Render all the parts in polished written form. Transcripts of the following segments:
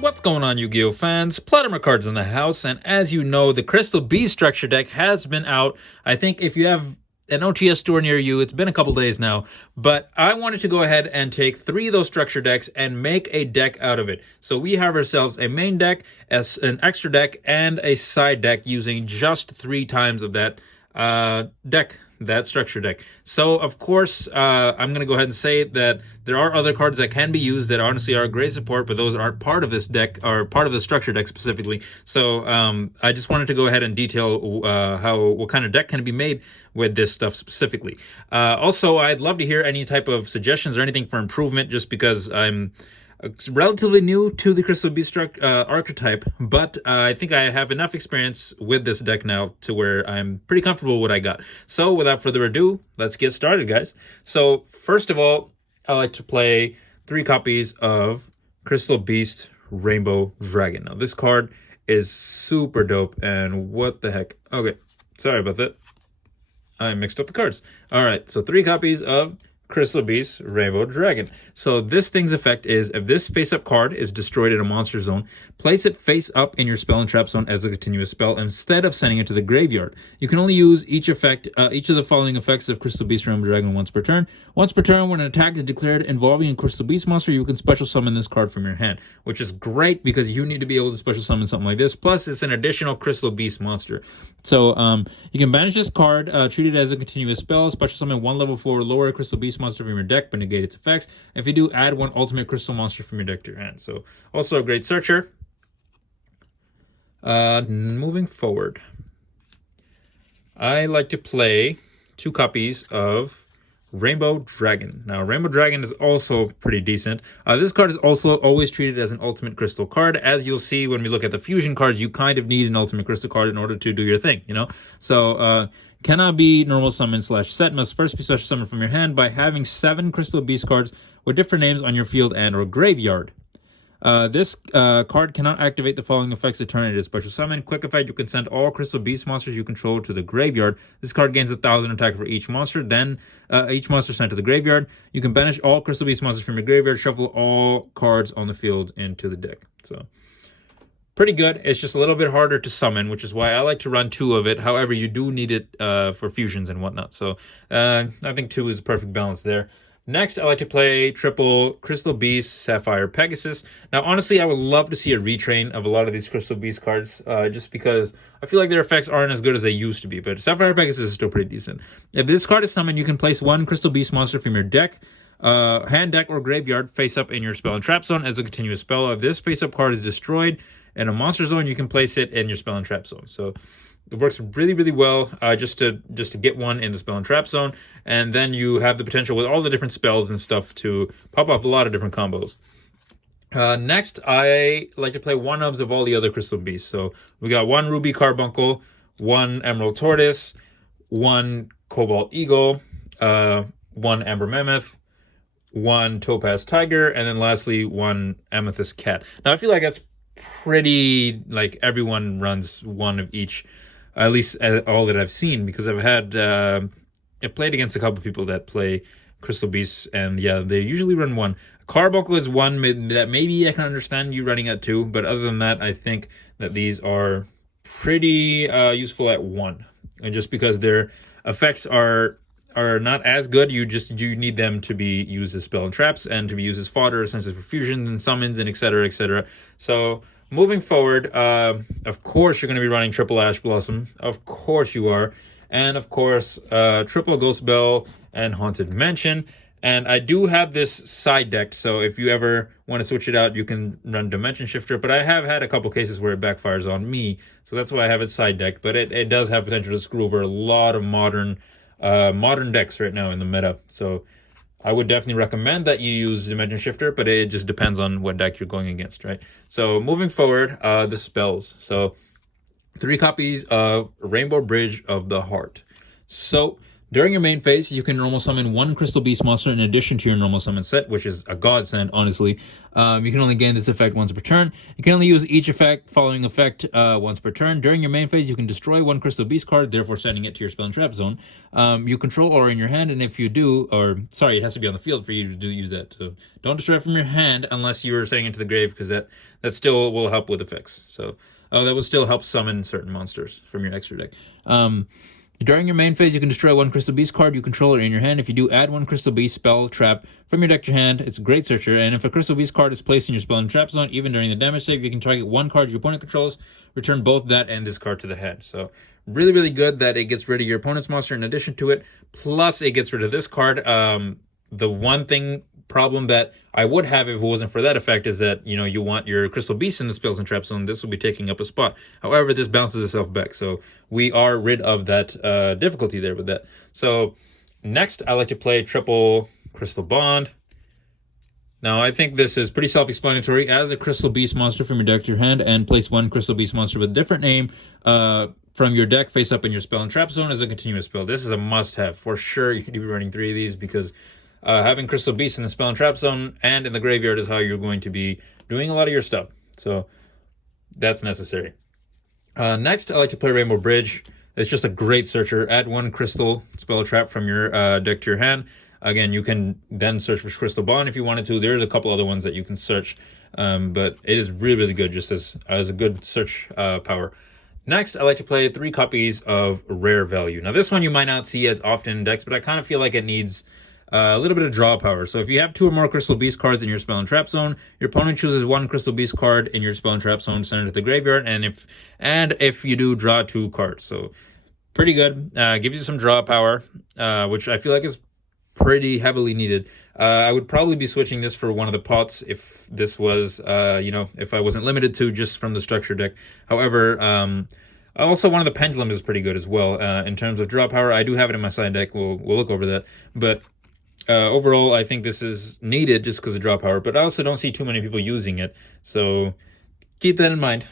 What's going on, Yu-Gi-Oh fans? Platinum Cards in the house, and as you know, the Crystal Beast structure deck has been out. I think if you have an OTS store near you, it's been a couple days now, but I wanted to go ahead and take 3 of those structure decks and make a deck out of it. So we have ourselves a main deck, as an extra deck, and a side deck using just 3 times of that that structure deck. So of course, I'm going to go ahead and say that there are other cards that can be used that honestly are great support, but those aren't part of this deck, or part of the structure deck specifically. So I just wanted to go ahead and detail what kind of deck can be made with this stuff specifically. Also, I'd love to hear any type of suggestions or anything for improvement, just because I'm relatively new to the Crystal Beast archetype, but I think I have enough experience with this deck now to where I'm pretty comfortable with what I got. So without further ado, let's get started, guys. So first of all, I like to play 3 copies of Crystal Beast Rainbow Dragon. Now this card is super dope, and what the heck? Okay, sorry about that. I mixed up the cards. All right, so 3 copies of Crystal Beast Rainbow Dragon. So this thing's effect is, if this face-up card is destroyed in a monster zone, place it face up in your spell and trap zone as a continuous spell instead of sending it to the graveyard. You can only use each of the following effects of Crystal Beast Rainbow Dragon once per turn. Once per turn, when an attack is declared involving a Crystal Beast monster, you can special summon this card from your hand, which is great because you need to be able to special summon something like this. Plus, it's an additional Crystal Beast monster. So you can banish this card, treat it as a continuous spell, special summon 1 level 4 lower Crystal Beast monster from your deck, but negate its effects. If you do, add 1 ultimate crystal monster from your deck to your hand. So also a great searcher. Moving forward, I like to play 2 copies of Rainbow Dragon. Now, Rainbow Dragon is also pretty decent. This card is also always treated as an ultimate crystal card. As you'll see when we look at the fusion cards, you kind of need an ultimate crystal card in order to do your thing, you know? So, cannot be normal summon / set, must first be special summoned from your hand by having 7 Crystal Beast cards with different names on your field and or graveyard. This card cannot activate the following effects a turn it is special summon. Quick effect, you can send all Crystal Beast monsters you control to the graveyard. This card gains 1,000 attack for each monster, then each monster sent to the graveyard. You can banish all Crystal Beast monsters from your graveyard, shuffle all cards on the field into the deck. So pretty good. It's just a little bit harder to summon, which is why I like to run 2 of it. However, you do need it for fusions and whatnot. So I think 2 is a perfect balance there. Next, I like to play triple Crystal Beast, Sapphire, Pegasus. Now, honestly, I would love to see a retrain of a lot of these Crystal Beast cards, just because I feel like their effects aren't as good as they used to be. But Sapphire Pegasus is still pretty decent. If this card is summoned, you can place 1 Crystal Beast monster from your deck, hand, deck, or graveyard face up in your spell and trap zone as a continuous spell. If this face up card is destroyed in a monster zone, you can place it in your spell and trap zone. So it works really, really well just to get 1 in the spell and trap zone, and then you have the potential with all the different spells and stuff to pop off a lot of different combos. Next, I like to play 1-ofs of all the other Crystal Beasts. So we got 1 Ruby Carbuncle, 1 Emerald Tortoise, 1 Cobalt Eagle, 1 Amber Mammoth, 1 Topaz Tiger, and then lastly 1 Amethyst Cat. Now I feel like that's pretty, like, everyone runs 1 of each, at least all that I've seen, because I've played against a couple of people that play Crystal Beasts, and yeah, they usually run 1. Carbuncle is 1 that maybe I can understand you running at 2, but other than that, I think that these are pretty useful at 1, and just because their effects are not as good, you need them to be used as spell and traps and to be used as fodder, essentially for fusions and summons and etc, etc. So moving forward, of course you're going to be running triple Ash Blossom, of course you are, and of course triple Ghost Bell and Haunted Mansion. And I do have this side deck, so if you ever want to switch it out, you can run Dimension Shifter, but I have had a couple cases where it backfires on me, so that's why I have it side decked. But it does have potential to screw over a lot of modern decks right now in the meta. So I would definitely recommend that you use Dimension Shifter, but it just depends on what deck you're going against, right? So moving forward, the spells. So 3 copies of Rainbow Bridge of the Heart. So During your main phase, you can normal summon one Crystal Beast monster in addition to your normal summon set, which is a godsend, honestly. You can only gain this effect once per turn. You can only use each effect following effect once per turn. During your main phase, you can destroy one Crystal Beast card, therefore sending it to your spell and trap zone. You control or in your hand, and if you do, or sorry, it has to be on the field for you to use that. So don't destroy it from your hand unless you are sending it to the grave, because that still will help with effects. So that will still help summon certain monsters from your extra deck. During your main phase, you can destroy one Crystal Beast card you control or in your hand. If you do, add one Crystal Beast spell trap from your deck to your hand. It's a great searcher. And if a Crystal Beast card is placed in your spell and trap zone, even during the damage save, you can target one card your opponent controls, return both that and this card to the hand. So really, really good that it gets rid of your opponent's monster in addition to it. Plus, it gets rid of this card. The one problem that I would have if it wasn't for that effect is that, you know, you want your Crystal Beast in the spells and trap zone. This will be taking up a spot. However, this bounces itself back, so we are rid of that difficulty there with that. So next, I like to play triple Crystal Bond. Now, I think this is pretty self-explanatory. As a Crystal Beast monster from your deck to your hand, and place one Crystal Beast monster with a different name from your deck face up in your spell and trap zone as a continuous spell. This is a must-have. For sure, you need to be running 3 of these, because having Crystal Beast in the spell and trap zone and in the graveyard is how you're going to be doing a lot of your stuff. So that's necessary. Next, I like to play Rainbow Bridge. It's just a great searcher. Add one Crystal spell trap from your deck to your hand. Again, you can then search for Crystal Bond if you wanted to. There's a couple other ones that you can search, but it is really, really good just as a good search power. Next, I like to play 3 copies of Rare Value. Now, this one you might not see as often in decks, but I kind of feel like it needs a little bit of draw power. So if you have 2 or more Crystal Beast cards in your spell and trap zone, your opponent chooses one Crystal Beast card in your spell and trap zone, send it to the graveyard, and if you do, draw 2 cards. So pretty good. Gives you some draw power, which I feel like is pretty heavily needed. I would probably be switching this for one of the pots if this was, if I wasn't limited to just from the structure deck. However, also one of the pendulums is pretty good as well in terms of draw power. I do have it in my side deck. We'll look over that, but overall, I think this is needed just because of draw power, but I also don't see too many people using it, so keep that in mind.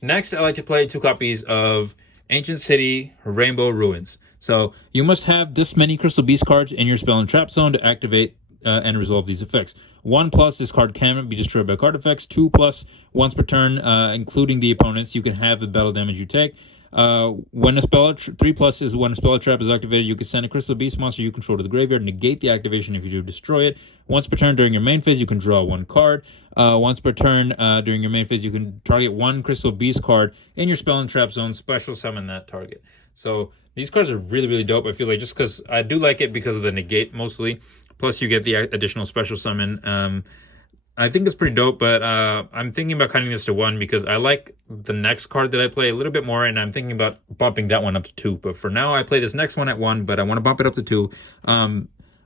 Next, I like to play 2 copies of Ancient City Rainbow Ruins. So you must have this many Crystal Beast cards in your spell and trap zone to activate and resolve these effects. 1+, this card cannot be destroyed by card effects. 2+, once per turn, including the opponents, you can have the battle damage you take. When a spell 3+ is when a spell trap is activated, you can send a Crystal Beast monster you control to the graveyard, negate the activation if you do destroy it. Once per turn during your main phase, you can draw 1 card. Once per turn during your main phase, you can target 1 Crystal Beast card in your spell and trap zone, special summon that target. So these cards are really, really dope. I feel like just because I do like it because of the negate mostly. Plus you get the additional special summon. I think it's pretty dope, but I'm thinking about cutting this to 1 because I like the next card that I play a little bit more, and I'm thinking about bumping that one up to 2. But for now, I play this next one at 1, but I want to bump it up to 2.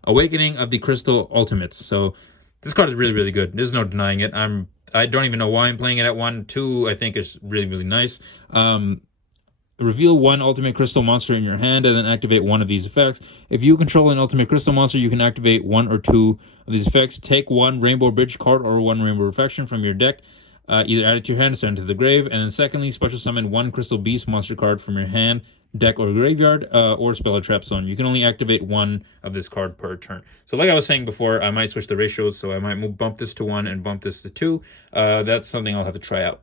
Awakening of the Crystal Ultimates. So this card is really, really good. There's no denying it. I don't even know why I'm playing it at 1. 2, I think, is really, really nice. Reveal 1 ultimate crystal monster in your hand and then activate 1 of these effects. If you control an ultimate crystal monster, you can activate 1 or 2 of these effects. Take 1 Rainbow Bridge card or 1 Rainbow Reflection from your deck. Either add it to your hand or send it to the grave. And then secondly, special summon 1 Crystal Beast monster card from your hand, deck, or graveyard, or spell or trap zone. You can only activate 1 of this card per turn. So like I was saying before, I might switch the ratios. So I might bump this to 1 and bump this to 2. That's something I'll have to try out.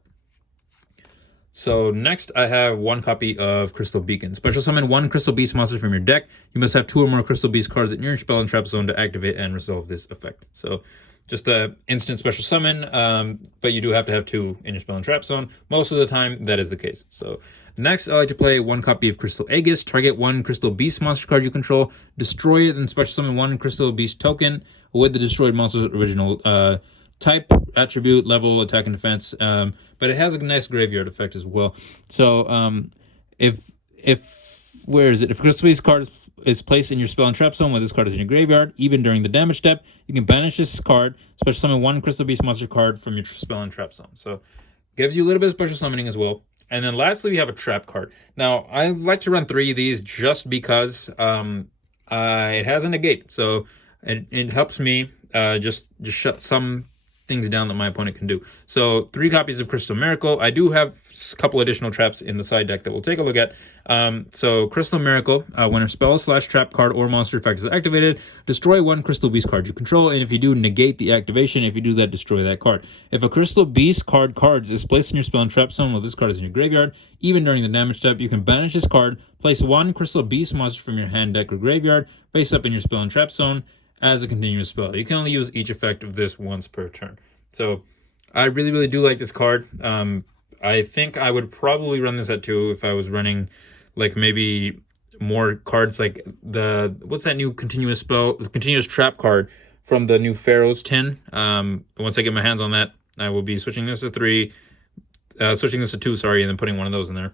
So next, I have 1 copy of Crystal Beacon. Special summon 1 Crystal Beast monster from your deck. You must have 2 or more Crystal Beast cards in your spell and trap zone to activate and resolve this effect. So just a instant special summon, but you do have to have 2 in your spell and trap zone. Most of the time, that is the case. So next, I like to play 1 copy of Crystal Aegis. Target 1 Crystal Beast monster card you control. Destroy it and special summon 1 Crystal Beast token with the destroyed monster's original type, attribute, level, attack, and defense, but it has a nice graveyard effect as well. So if a Crystal Beast card is placed in your spell and trap zone when this card is in your graveyard, even during the damage step, you can banish this card, special summon 1 Crystal Beast monster card from your spell and trap zone. So gives you a little bit of special summoning as well. And then lastly, we have a trap card. Now, I like to run 3 of these just because it has a negate. So it helps me just shut some things down that my opponent can do. So 3 copies of Crystal Miracle. I do have a couple additional traps in the side deck that we'll take a look at. So Crystal Miracle, when a spell / trap card or monster effect is activated, destroy 1 Crystal Beast card you control, and if you do, negate the activation. If you do that, destroy that card. If a Crystal Beast card is placed in your spell and trap zone while this card is in your graveyard, even during the damage step, you can banish this card, place 1 Crystal Beast monster from your hand, deck, or graveyard, face up in your spell and trap zone as a continuous spell. You can only use each effect of this once per turn. So I really, really do like this card. I think I would probably run this at 2 if I was running like maybe more cards like what's that new continuous trap card from the new Pharaoh's tin. Once I get my hands on that, I will be switching this to 3, switching this to 2, sorry, and then putting one of those in there.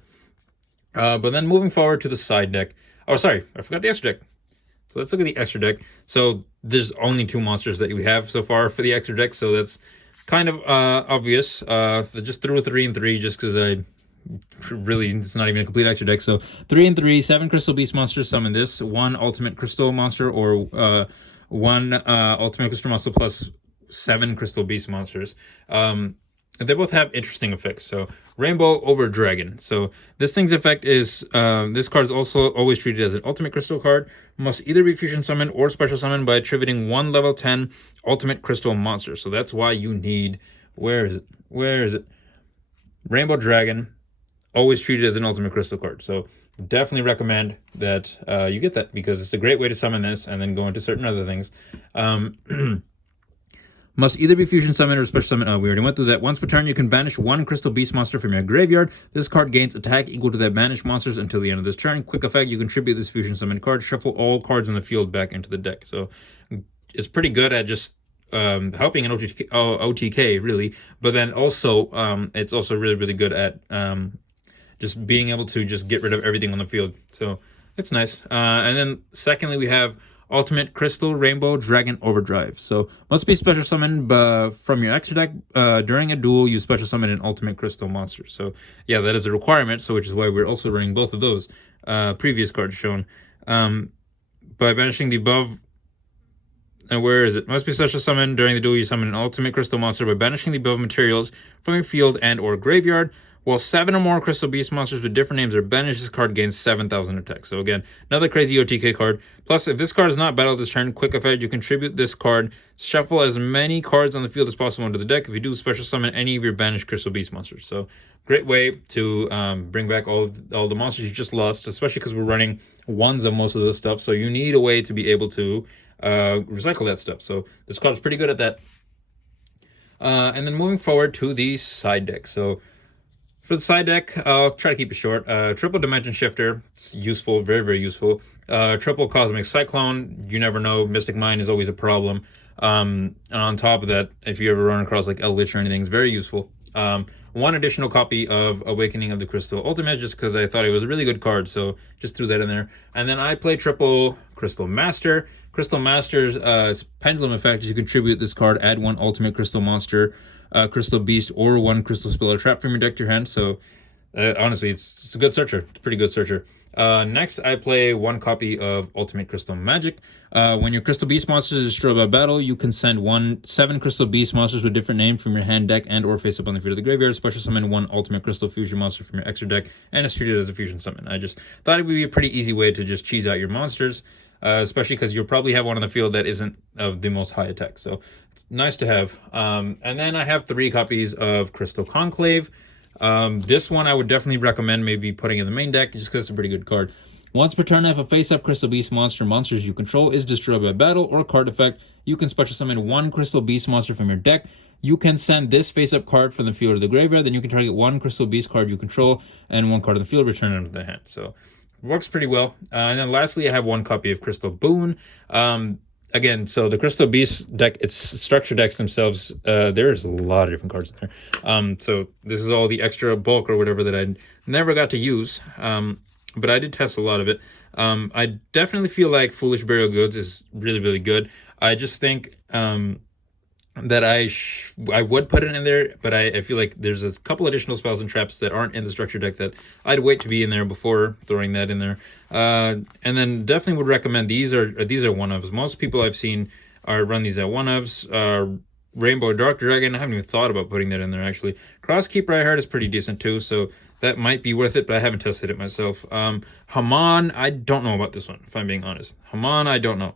But then moving forward to the side deck. Oh, sorry, I forgot the extra deck. So let's look at the extra deck. So there's only 2 monsters that we have so far for the extra deck, so that's kind of obvious. Just threw a 3 and 3 just because it's not even a complete extra deck. So 3 and 3, 7 Crystal Beast monsters, summon this, 1 Ultimate Crystal monster, or 1 Ultimate Crystal monster plus 7 Crystal Beast monsters. They both have interesting effects. So Rainbow over Dragon. So this thing's effect is, this card is also always treated as an Ultimate Crystal card. Must either be Fusion Summoned or Special Summoned by attributing 1 level 10 Ultimate Crystal monster. So that's why you need, where is it? Rainbow Dragon, always treated as an Ultimate Crystal card. So definitely recommend that you get that, because it's a great way to summon this and then go into certain other things. Must either be Fusion Summoned or Special Summoned. We already went through that. Once per turn, you can banish 1 Crystal Beast monster from your graveyard. This card gains attack equal to that banished monsters until the end of this turn. Quick effect, you contribute this Fusion Summoned card. Shuffle all cards in the field back into the deck. So it's pretty good at just helping an OTK, really. But then also, it's also really, really good at just being able to just get rid of everything on the field. So it's nice. And then secondly, we have Ultimate Crystal Rainbow Dragon Overdrive. So must be special summoned from your extra deck. During a duel, you special summon an Ultimate Crystal monster. So yeah, that is a requirement. So which is why we're also running both of those previous cards shown. By banishing the above, and where is it? Must be special summoned during the duel. You summon an Ultimate Crystal monster by banishing the above materials from your field and or graveyard. While 7 or more Crystal Beast monsters with different names are banished, this card gains 7,000 attack. So again, another crazy OTK card. Plus, if this card is not battled this turn, quick effect, you contribute this card. Shuffle as many cards on the field as possible into the deck. If you do, special summon any of your banished Crystal Beast monsters. So great way to bring back all the monsters you just lost, especially because we're running 1s of most of this stuff. So you need a way to be able to recycle that stuff. So this card is pretty good at that. And then moving forward to the side deck. So for the side deck, I'll try to keep it short. Triple Dimension Shifter, it's useful, very, very useful. Triple Cosmic Cyclone, you never know. Mystic Mine is always a problem. And on top of that, if you ever run across like Eldritch or anything, it's very useful. 1 additional copy of Awakening of the Crystal Ultimate, just because I thought it was a really good card, so just threw that in there. And then I play triple Crystal Master. Crystal Master's pendulum effect is you contribute this card, add 1 Ultimate Crystal monster, Crystal Beast, or 1 Crystal Spell or Trap from your deck to your hand. So honestly, it's a good searcher. It's a pretty good searcher. Next, I play 1 copy of Ultimate Crystal Magic. When your Crystal Beast monster is destroyed by battle, you can send 7 Crystal Beast monsters with different names from your hand, deck, and or face up on the field of the graveyard. Special summon 1 Ultimate Crystal Fusion monster from your extra deck, and it's treated as a fusion summon. I just thought it would be a pretty easy way to just cheese out your monsters. Especially because you'll probably have one on the field that isn't of the most high attack. So it's nice to have. And then I have 3 copies of Crystal Conclave. This one I would definitely recommend maybe putting in the main deck, just because it's a pretty good card. Once per turn, if a face-up Crystal Beast monsters you control is destroyed by battle or card effect, you can special summon 1 Crystal Beast monster from your deck. You can send this face-up card from the field to the graveyard. Then you can target 1 Crystal Beast card you control and 1 card in the field, return it to the hand. So works pretty well. And then lastly, I have 1 copy of Crystal Boon. Again, so the Crystal Beast deck, its structure decks themselves, there's a lot of different cards in there. So this is all the extra bulk or whatever that I never got to use. But I did test a lot of it. I definitely feel like Foolish Burial Goods is really, really good. I just think that I would put it in there, but I feel like there's a couple additional spells and traps that aren't in the structure deck that I'd wait to be in there before throwing that in there. And then definitely would recommend these are one-ofs. Most people I've seen run these at one-ofs. Rainbow Dark Dragon. I haven't even thought about putting that in there, actually. Crosskeeper I heard is pretty decent, too, so that might be worth it, but I haven't tested it myself. Haman, I don't know about this one, if I'm being honest. Haman, I don't know.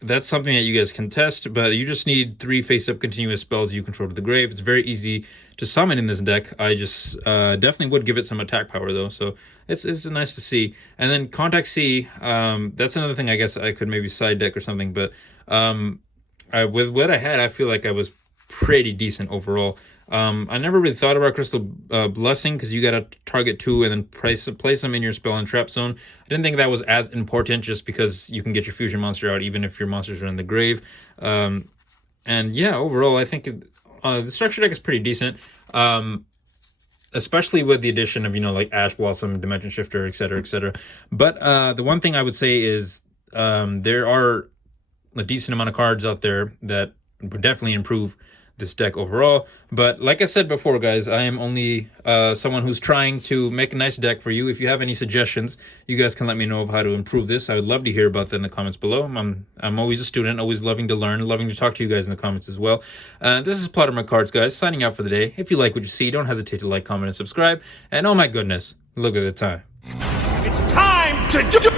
That's something that you guys can test, but you just need 3 face-up continuous spells you control to the grave. It's very easy to summon in this deck. I just definitely would give it some attack power, though, so it's nice to see. And then Contact C, that's another thing I guess I could maybe side deck or something, but with what I had, I feel like I was pretty decent overall. I never really thought about Crystal Blessing because you got to target 2 and then place them in your spell and trap zone. I didn't think that was as important just because you can get your fusion monster out even if your monsters are in the grave. And yeah, overall, I think the structure deck is pretty decent, especially with the addition of, like Ash Blossom, Dimension Shifter, etc., etc. But the one thing I would say is there are a decent amount of cards out there that would definitely improve this deck overall. But like I said before, guys, I am only someone who's trying to make a nice deck for you. If you have any suggestions, you guys can let me know of how to improve this. I would love to hear about that in the comments below. I'm always a student, always loving to learn, loving to talk to you guys in the comments as well. This is Plotter My Cards, guys, signing out for the day. If you like what you see, don't hesitate to like, comment, and subscribe. And oh my goodness, look at the time. It's time to do